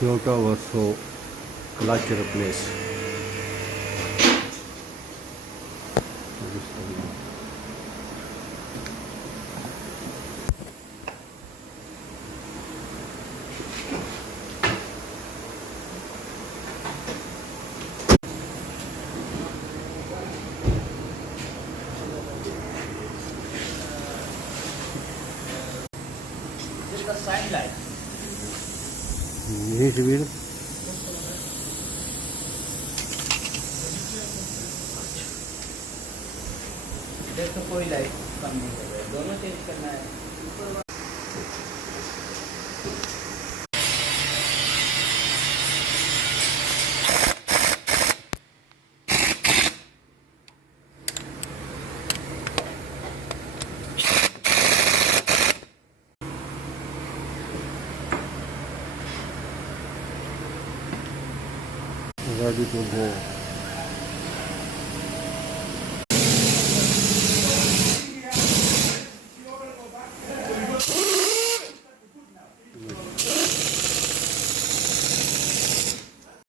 Toyota Verso clutch replace. This is the sign light. Heat wheel. देखो कोई light कम नहीं कर रहा है, दोनों चेंज करना है। Ready to go.